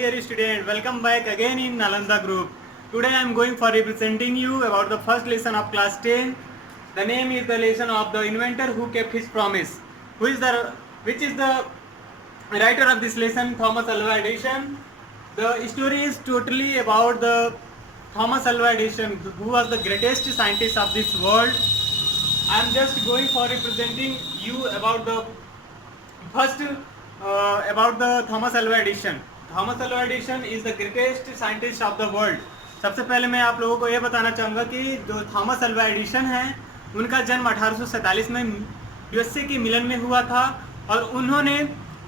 dear student, welcome back again in Nalanda group. Today I am going for representing you about the first lesson of class 10. The name is the lesson of the inventor who kept his promise. Which is the writer of this lesson? Thomas Alva Edison. The story is totally about the Thomas Alva Edison, who was the greatest scientist of this world. I am just going for representing you about the first about the Thomas Alva Edison. Thomas Alva Edison is the greatest scientist of the world. सबसे पहले मैं आप लोगों को ये बताना चाहूँगा कि जो थॉमस अल्वा एडिसन हैं उनका जन्म 1847 में यूएसए के मिलन में हुआ था और उन्होंने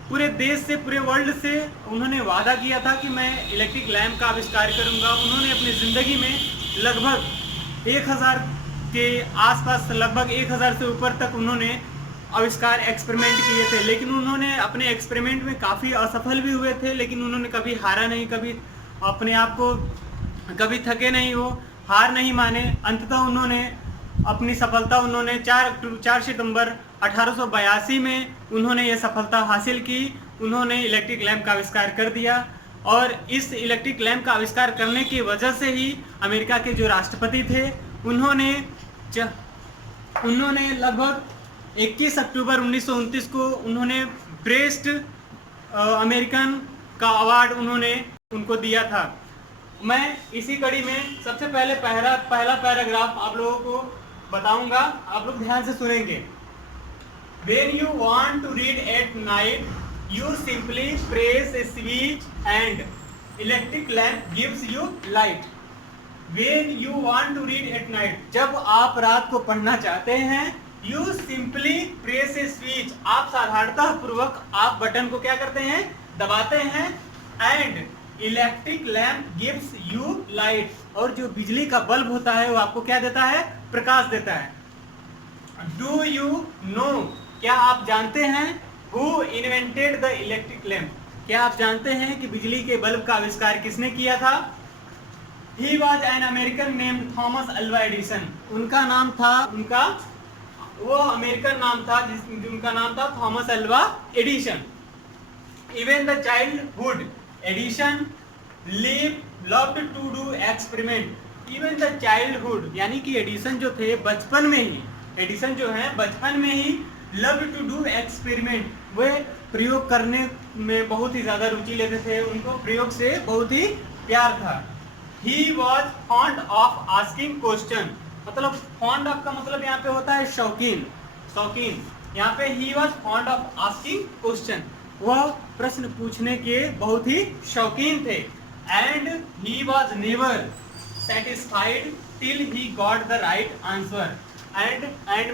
पूरे देश से, पूरे वर्ल्ड से उन्होंने वादा किया था कि मैं इलेक्ट्रिक लैम्प का आविष्कार करूँगा। उन्होंने अपनी ज़िंदगी में लगभग 1000 के आसपास, लगभग 1000 से ऊपर तक उन्होंने आविष्कार एक्सपेरिमेंट किए थे, लेकिन उन्होंने अपने एक्सपेरिमेंट में काफ़ी असफल भी हुए थे, लेकिन उन्होंने कभी हारा नहीं, कभी अपने आप को कभी थके नहीं, वो हार नहीं माने। अंततः उन्होंने अपनी सफलता 4 सितंबर 1882 में उन्होंने ये सफलता हासिल की। उन्होंने इलेक्ट्रिक लैम्प का आविष्कार कर दिया और इस इलेक्ट्रिक लैम्प का आविष्कार करने की वजह से ही अमेरिका के जो राष्ट्रपति थे उन्होंने लगभग 21 अक्टूबर 1929 को उन्होंने बेस्ट अमेरिकन का अवार्ड उन्होंने उनको दिया था। मैं इसी कड़ी में सबसे पहले पहला पैराग्राफ आप लोगों को बताऊंगा, आप लोग ध्यान से सुनेंगे। When you want to read at night, you simply press a switch and electric lamp gives you light. When you want to read at night, जब आप रात को पढ़ना चाहते हैं, you simply press a switch, आप साधारणतः पूर्वक आप बटन को क्या करते हैं, दबाते हैं, and electric lamp gives you light, और जो बिजली का बल्ब होता है वो आपको क्या देता है, प्रकाश देता है। डू यू नो, क्या आप जानते हैं, who invented the electric lamp, क्या आप जानते हैं कि बिजली के बल्ब का आविष्कार किसने किया था। He was an American name Thomas Alva Edison, उनका नाम था, वो अमेरिकन नाम था जिनका नाम था Thomas Alva Edison. Even the childhood Edison loved to do experiment. Even the childhood, यानी कि एडिसन जो थे बचपन में ही, एडिसन जो है बचपन में ही loved to do experiment, वे प्रयोग करने में बहुत ही ज़्यादा रुचि लेते थे, उनको प्रयोग से बहुत ही प्यार था। He was fond of asking question, मतलब fond of का मतलब यहाँ पे होता है शौकीन, यहाँ पे he was fond of asking question, वह प्रश्न पूछने के बहुत ही शौकीन थे। And he was never satisfied till he got the right answer. And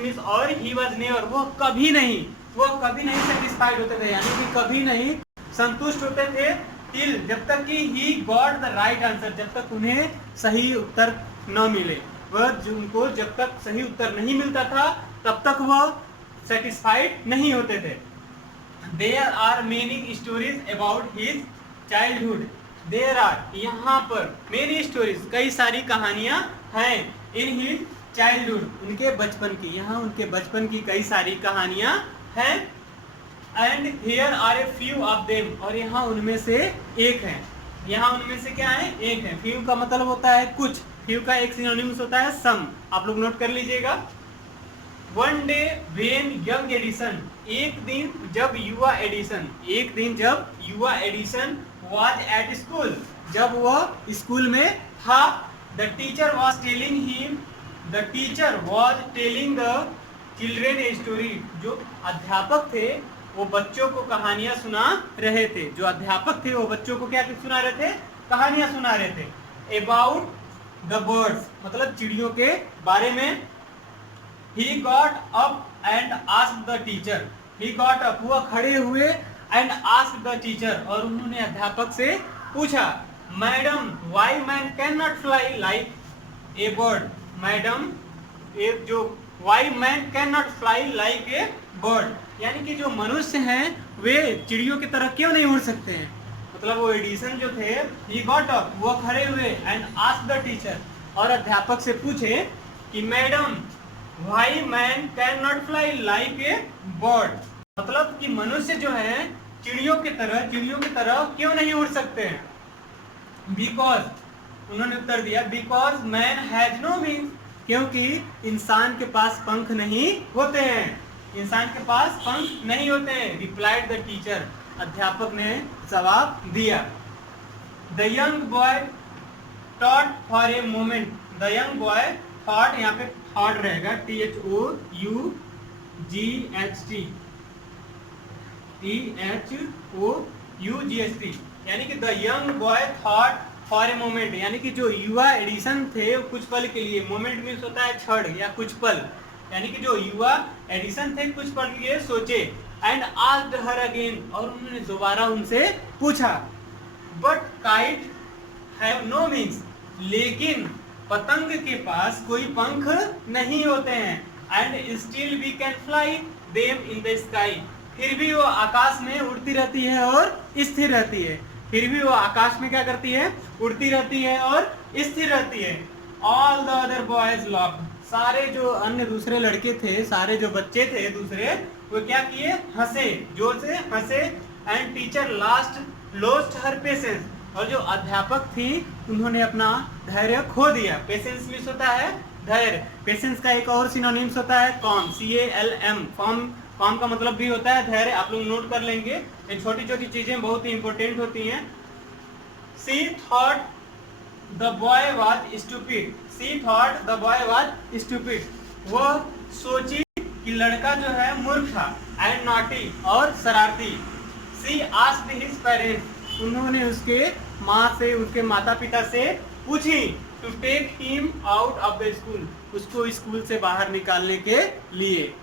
means और ही वॉज नेवर, वह कभी नहीं सेटिस्फाइड होते थे, यानी कि कभी नहीं संतुष्ट होते थे, टिल जब तक कि he got the right answer, जब तक उन्हें सही उत्तर न मिले, वह उनको जब तक सही उत्तर नहीं मिलता था तब तक वह सेटिस्फाइड नहीं होते थे। There are many stories about his childhood. There are, यहाँ पर many stories, कई सारी कहानियाँ हैं in his childhood, उनके बचपन की, यहाँ उनके बचपन की कई सारी कहानियाँ हैं। And here are a few of them, और यहाँ उनमें से एक है, यहाँ उनमें से क्या है, एक है। few का मतलब होता है कुछ, few का एक सिनोनिम्स होता है some, आप लोग नोट कर लीजिएगा। One day when young Edison, एक दिन जब युवा एडिसन was at school, जब वह स्कूल में था, the teacher was telling the children a story, जो अध्यापक थे वो बच्चों को कहानियां सुना रहे थे, कहानियां सुना रहे थे about the birds, मतलब चिड़ियों के बारे में। He got up and asked the teacher, वह खड़े हुए and asked the teacher, और उन्होंने अध्यापक से पूछा, madam why man cannot fly like a bird, madam एक जो why man cannot fly like a bird, यानी कि जो मनुष्य हैं वे चिड़ियों की तरह क्यों नहीं उड़ सकते हैं। मतलब वो एडिसन जो थे, he got up, वह खड़े हुए and asked the teacher, और अध्यापक से पूछे कि madam why man cannot fly like a bird, मतलब कि मनुष्य जो है चिड़ियों की तरह क्यों नहीं उड़ सकते हैं? बिकॉज, उन्होंने उत्तर दिया, because man has no wings, क्योंकि इंसान के पास पंख नहीं होते हैं, इंसान के पास पंख नहीं होते हैं। रिप्लाइड द टीचर, अध्यापक ने जवाब दिया। The young boy thought for a moment, the young boy thought, यहाँ पे थॉट रहेगा, THOUGHT, यानी कि the young boy thought for a moment, यानी कि जो युवा एडिशन थे कुछ पल के लिए, मोमेंट मीन्स होता है क्षण या कुछ पल, यानी कि जो युवा एडिशन थे कुछ पल के लिए सोचे। एंड आस्क्ड हर अगेन, और उन्होंने दोबारा उनसे पूछा, but kite have no wings, लेकिन पतंग के पास कोई पंख नहीं होते हैं। And still we can fly them in the sky, फिर भी वो आकाश में उड़ती रहती है और स्थिर रहती है, फिर भी वो आकाश में क्या करती है? उड़ती रहती है और स्थिर रहती है। All the other boys laughed, सारे जो अन्य दूसरे लड़के थे, सारे जो बच्चे थे दूसरे, वो क्या किए? हंसे, जोर से हंसे। And teacher lost her patience, और जो अध्यापक थी उन्होंने अपना धैर्य खो दिया। पेशेंस मीन्स होता है धैर्य, पेशेंस का एक और सिनोनिम्स होता है कॉम, CALM, कॉम का मतलब भी होता है धैर्य, आप लोग नोट कर लेंगे, ये छोटी छोटी चीजें बहुत ही इंपॉर्टेंट होती हैं। She thought the boy was stupid, she thought the boy was stupid, वह सोची कि लड़का जो है मूर्ख था। एंड नॉटी, और शरारती। शी आस्क्ड हिज पेरेंट्स, उन्होंने उसके माँ से, उसके माता पिता से पूछी, to take him out of the school, उसको स्कूल से बाहर निकालने के लिए।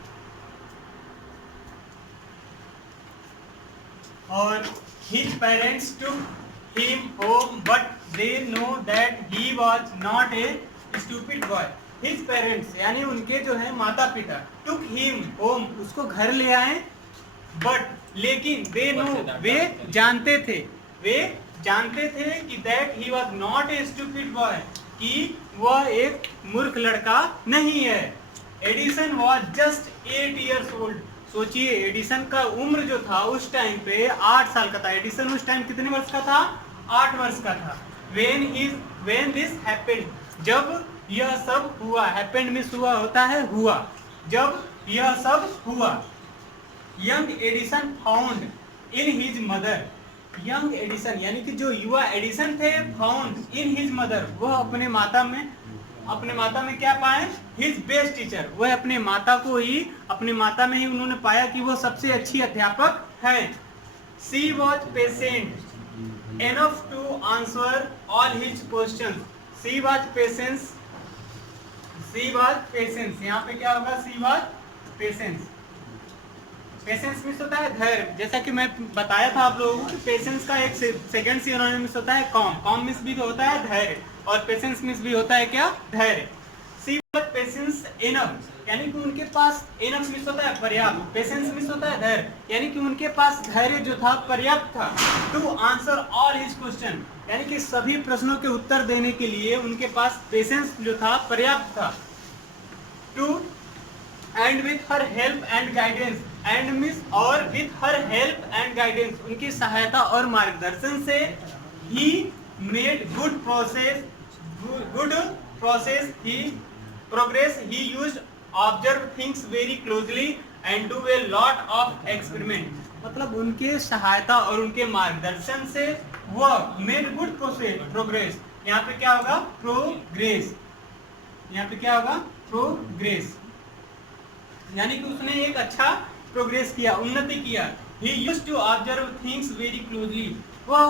और his parents took him home, but they know that he was not a stupid boy. His parents, यानी उनके जो है माता पिता, took him home, उसको घर ले आए, but, लेकिन they know, वे जानते थे कि that he was not a stupid boy, कि वह एक मूर्ख लड़का नहीं है। Edison was just 8 years old, सोचिए एडिसन का उम्र जो था उस टाइम पे 8 साल का था। एडिसन उस टाइम कितने वर्ष का था? 8 वर्ष का था। when this happened, जब यह सब हुआ, happened मीन्स हुआ होता है हुआ, जब यह सब हुआ। Young Edison found in his mother, young Edison यानी कि जो युवा एडिसन थे, फाउंड इन हिज मदर, वह अपने माता में क्या पाए? हिज बेस्ट टीचर, वह अपने माता में ही उन्होंने पाया कि वह सबसे अच्छी अध्यापक है। She was patient enough to answer all his question, she was patience, यहाँ पे क्या होगा? She was patience, patience means होता है धैर्य। जैसा कि मैं बताया था आप लोगों को कि पेशेंस का एक सेकंड सिनोनिम्स होता है कॉम मीन्स भी होता है धैर्य, और पेशेंस मीन्स भी होता है क्या? धैर्य। सी वॉज पेशेंस इनफ, यानी कि उनके पास, इनफ मीन्स होता है पर्याप्त, पेशेंस मीन्स होता है धैर्य, यानी कि उनके पास धैर्य जो था पर्याप्त था। To answer all his question, यानी कि सभी प्रश्नों के उत्तर देने के लिए उनके पास पेशेंस जो था पर्याप्त था। To and with her help and guidance, and miss और with her help and guidance, उनकी सहायता और मार्गदर्शन से ही made good progress, he used observe things very closely and do a lot of experiment, मतलब उनके सहायता और उनके मार्गदर्शन से वह मेड गुड प्रोग्रेस, यहाँ पे क्या होगा? प्रोग्रेस, यहाँ पे क्या होगा? प्रोग्रेस, यानी कि उसने एक अच्छा प्रोग्रेस किया, उन्नति किया। He used to observe things very closely, वह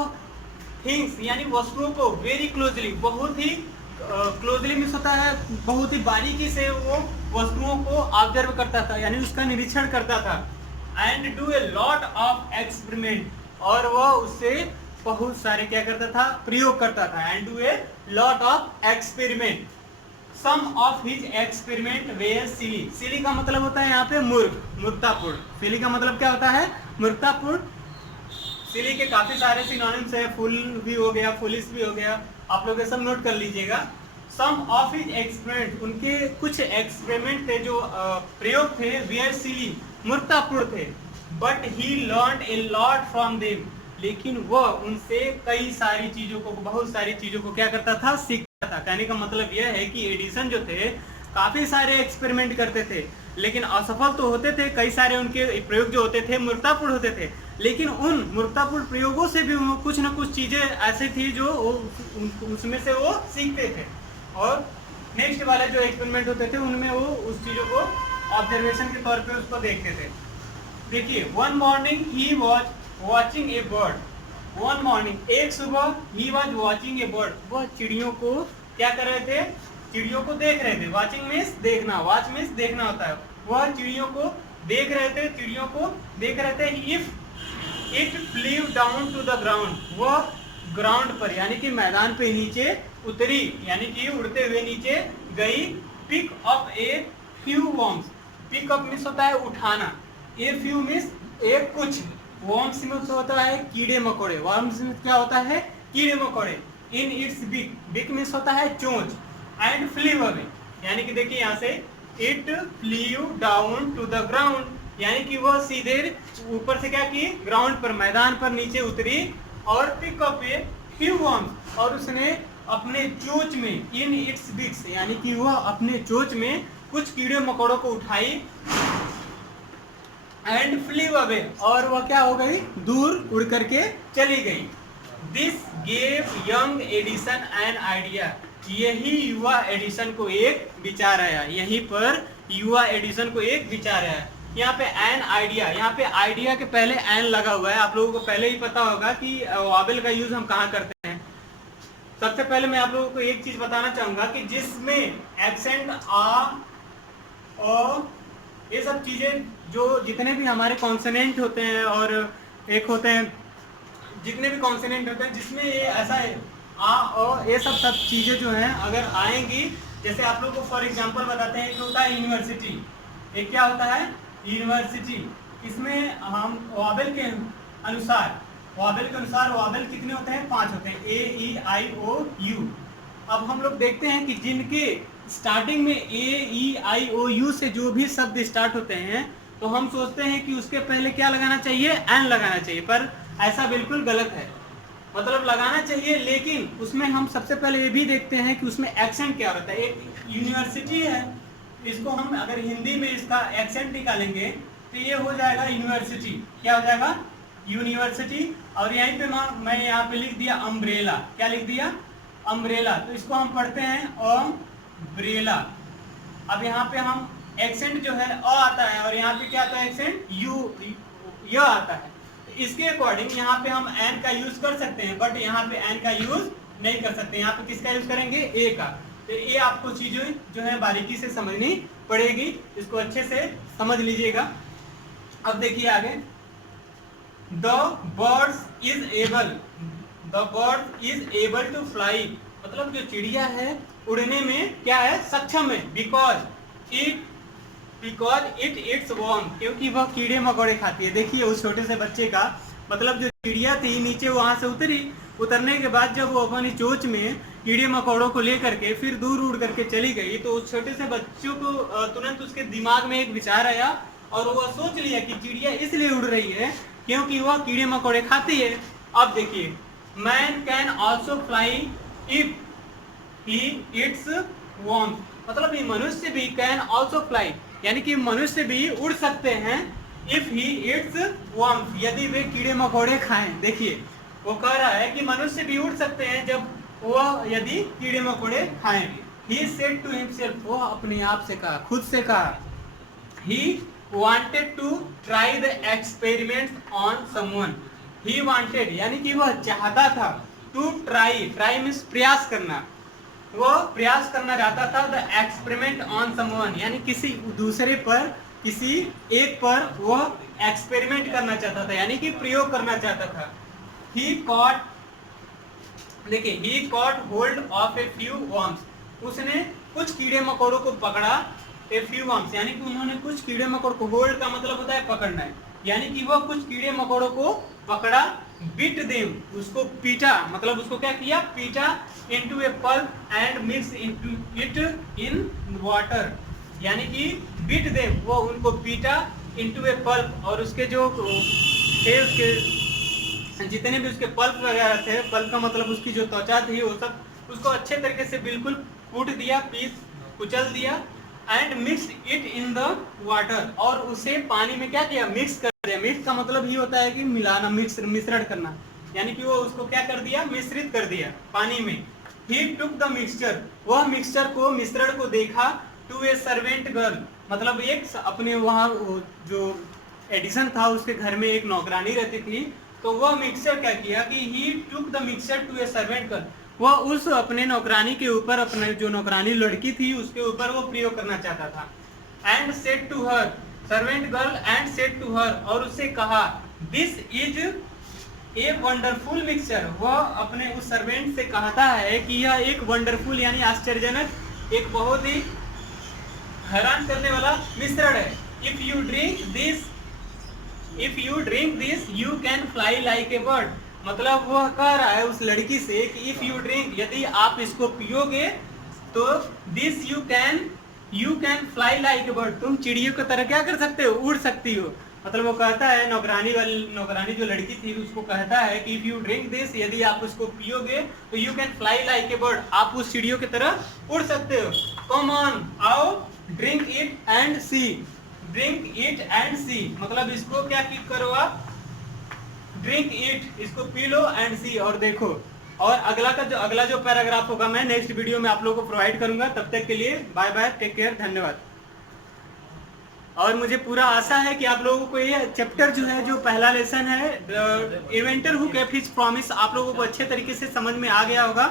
थिंग्स यानी वस्तुओं को वेरी क्लोजली, बहुत ही क्लोजली मीन्स होता है बहुत ही बारीकी से वो वस्तुओं को ऑब्जर्व करता था, यानी उसका निरीक्षण करता था। And do a lot of experiment, और वह उससे बहुत सारे क्या करता था? प्रयोग करता था। And do a lot of experiment, some of his experiment were silly, silly का मतलब होता है यहाँ पे मूर्खतापूर्ण, सिली का मतलब क्या होता है? मूर्खतापूर्ण। सिली के काफी सारे सिनोनिम्स है, फुल भी हो गया, फुलिश भी हो गया, आप लोग ये सब नोट कर लीजिएगा। सम ऑफ हिज एक्सपेरिमेंट, उनके कुछ एक्सपेरिमेंट थे जो प्रयोग थे, वेयर सिली, मूर्खतापूर्ण थे। But he learn a lot from them, लेकिन वह उनसे कई सारी चीजों को, बहुत सारी चीजों को क्या करता था, सीखता था। कहने का मतलब यह है कि एडिसन जो थे काफी सारे एक्सपेरिमेंट करते थे, लेकिन असफल तो होते थे, कई सारे उनके प्रयोग जो होते थे मूर्खतापूर्ण होते थे, लेकिन उन मूर्खतापूर्ण प्रयोगों से भी कुछ न कुछ चीजें ऐसी थी जो उसमें से वो सीखते थे, और नेक्स्ट वाले जो एक्सपेरिमेंट होते थे उनमें वो उस चीजों को ऑब्जर्वेशन के तौर पे उसको देखते थे। देखिए, one morning he was watching A bird, one morning, एक सुबह he was watching A bird, वह चिड़ियों को क्या कर रहे थे, चिड़ियों को देख रहे थे। वॉचिंग मीन्स देखना, वॉच मीन्स देखना होता है। वह चिड़ियों को देख रहे थे, चिड़ियों को देख रहे थे। If it flew down to the ground, वह ग्राउंड पर यानी कि मैदान पे नीचे उतरी, यानी कि उड़ते हुए नीचे गई। Pick up a few worms, pick up means होता है उठाना, ए फ्यू मीन्स एक कुछ, वॉर्म्स मीन्स होता है कीड़े मकोड़े, वॉर्म्स मीन्स क्या होता है, कीड़े मकोड़े। इन इट्स बिक, बिक मीन्स होता है चोंच, एंड फ्लीव अवे, यानी कि देखिए यहाँ से it flew down to the ground, यानी कि वह सीधे ऊपर से क्या की, ग्राउंड पर, मैदान पर नीचे उतरी, और pick up a few worms, और उसने अपने चोंच में, इन इट्स बिक्स, यानी कि वह अपने चोंच में कुछ कीड़े मकोड़ों को उठाई, एंड फ्लीव अवे, और वह क्या हो गई, दूर उड़ करके चली गई। This gave young Edison an idea, यही युवा एडिसन को एक विचार आया, यहीं पर युवा एडिसन को एक विचार आया। यहाँ पे एन आइडिया, यहाँ पे आइडिया के पहले एन लगा हुआ है, आप लोगों को पहले ही पता होगा कि वाबल का यूज हम कहाँ करते हैं। सबसे पहले मैं आप लोगों को एक चीज बताना चाहूंगा कि जिसमें एक्सेंट आ, ये सब चीजें, जो जितने भी हमारे कॉन्सोनेंट होते हैं और एक होते हैं, जितने भी कॉन्सोनेंट होते हैं जिसमें ये ऐसा है आ और ये सब चीजें जो हैं अगर आएंगी, जैसे आप लोग को फॉर एग्जांपल बताते हैं, एक होता है यूनिवर्सिटी, एक क्या होता है, यूनिवर्सिटी। इसमें हम वाबल के अनुसार, वाबल कितने होते हैं, 5 होते हैं, ए ई आई ओ यू। अब हम लोग देखते हैं कि जिनके स्टार्टिंग में ए ई आई ओ यू से जो भी शब्द स्टार्ट होते हैं, तो हम सोचते हैं कि उसके पहले क्या लगाना चाहिए, एन लगाना चाहिए, पर ऐसा बिल्कुल गलत है। मतलब लगाना चाहिए, लेकिन उसमें हम सबसे पहले ये भी देखते हैं कि उसमें एक्सेंट क्या होता है। एक यूनिवर्सिटी है, इसको हम अगर हिंदी में इसका एक्सेंट निकालेंगे तो ये हो जाएगा यूनिवर्सिटी, क्या हो जाएगा, यूनिवर्सिटी। और यहीं पे मैं यहाँ पे लिख दिया अम्ब्रेला, क्या लिख दिया, अम्ब्रेला, तो इसको हम पढ़ते हैं अम्ब्रेला। अब यहाँ पे हम एक्सेंट जो है अ आता है, और यहाँ पे क्या आता है एक्सेंट, यू आता है। इसके अकॉर्डिंग यहाँ पे हम एन का यूज कर सकते हैं, बट यहाँ पे एन का यूज नहीं कर सकते। यहाँ पे किसका यूज करेंगे, ए का। तो ये आपको चीजें जो है बारीकी से समझनी पड़ेगी, इसको अच्छे से समझ लीजिएगा। अब देखिए आगे, the bird is able to fly, मतलब जो चिड़िया है उड़ने में क्या है, सक्षम है, बिकॉज इट इट्स वॉर्म, क्योंकि वह कीड़े मकोड़े खाती है। देखिए उस छोटे से बच्चे का मतलब, जो चिड़िया थी नीचे वहां से उतरी, उतरने के बाद जब वो अपनी चोंच में कीड़े मकोड़ों को लेकर के फिर दूर उड़ करके चली गई, तो उस छोटे से बच्चों को तुरंत उसके दिमाग में एक विचार आया, और वह सोच लिया कि चिड़िया इसलिए उड़ रही है क्योंकि वह कीड़े मकोड़े खाती है। अब देखिए, man can also fly if he eats warm, मतलब ये मनुष्य भी कैन ऑल्सो फ्लाई, यानी कि मनुष्य भी उड़ सकते हैं, इफ ही इट्स वॉर्म, यदि वे कीड़े मकोड़े खाएं। देखिए वो कह रहा है कि मनुष्य भी उड़ सकते हैं जब वह यदि कीड़े मकोड़े खाएं। ही सेड टू हिमसेल्फ, वो अपने आप से कहा, खुद से कहा। He wanted to try the experiment on someone, he wanted यानी कि वह चाहता था, टू ट्राई, ट्राई मीन्स प्रयास करना, वो प्रयास करना चाहता था, द एक्सपेरिमेंट ऑन समवन, यानी किसी दूसरे पर, किसी एक पर वो एक्सपेरिमेंट करना चाहता था, यानी कि प्रयोग करना चाहता था। ही कॉट, देखिए, he caught hold of a few worms, उसने कुछ कीड़े मकोड़ों को पकड़ा, ए फ्यू वॉर्म्स, यानी कि उन्होंने कुछ कीड़े मकोड़ों को, होल्ड का मतलब होता है पकड़ना है, यानी कि वह कुछ कीड़े मकोड़ों को पकड़ा, बिट देम, उसको पीटा, मतलब उसको क्या किया, पीटा, into A pulp and mix it in water, यानी कि बिट देम, वो उनको पीटा इनटू ए पल्प, और उसके जो थे उसके जितने भी उसके पल्प वगैरह थे, पल्प का मतलब उसकी जो त्वचा थी वो सब उसको अच्छे तरीके से बिल्कुल कूट दिया, पीस कुचल दिया, and mix it in the water, और उसे पानी में क्या किया, मिक्स कर दिया। मिक्स का मतलब ही होता है कि मिलाना, मिश्रण करना, यानी कि वो उसको क्या कर दिया, मिश्रित कर दिया पानी में। ही टुक द मिक्सचर, वह मिक्सचर को, मिश्रण को देखा, टू ए सर्वेंट गर्ल, मतलब एक अपने वहाँ जो एडिसन था उसके घर में एक नौकरानी रहती थी, तो वह मिक्सचर क्या किया कि he took the mixture to a servant girl, वह उस अपने नौकरानी के ऊपर, अपने जो नौकरानी लड़की थी उसके ऊपर वो प्रयोग करना चाहता था। And said to her, servant girl and said to her, और उससे कहा, this is a wonderful mixture, वह अपने उस सर्वेंट से कहता है कि यह एक वंडरफुल यानी आश्चर्यजनक, एक बहुत ही हैरान करने वाला मिश्रण है। If you drink this you can fly like a bird, मतलब वह कह रहा है उस लड़की से कि इफ यू ड्रिंक, यदि आप इसको पियोगे तो this you can fly like a bird, तुम चिड़ियों की तरह क्या कर सकते हो, उड़ सकती हो। मतलब वो कहता है, नौकरानी जो लड़की थी उसको कहता है कि इफ यू ड्रिंक दिस, यदि आप उसको पियोगे तो you can fly like a bird, आप उस चिड़ियों की तरह उड़ सकते हो। कम ऑन, आओ, drink it and see, drink it and see, मतलब इसको क्या करो आप, ड्रिंक इट, इसको पी लो, एंड सी, और देखो। और अगला जो पैराग्राफ होगा मैं नेक्स्ट वीडियो में आप लोगों को प्रोवाइड करूंगा। तब तक के लिए बाय बाय, टेक केयर, धन्यवाद। और मुझे पूरा आशा है कि आप लोगों को ये चैप्टर जो है, जो पहला लेसन है, inventor who kept his promise, आप लोगों को अच्छे तरीके से समझ में आ गया होगा।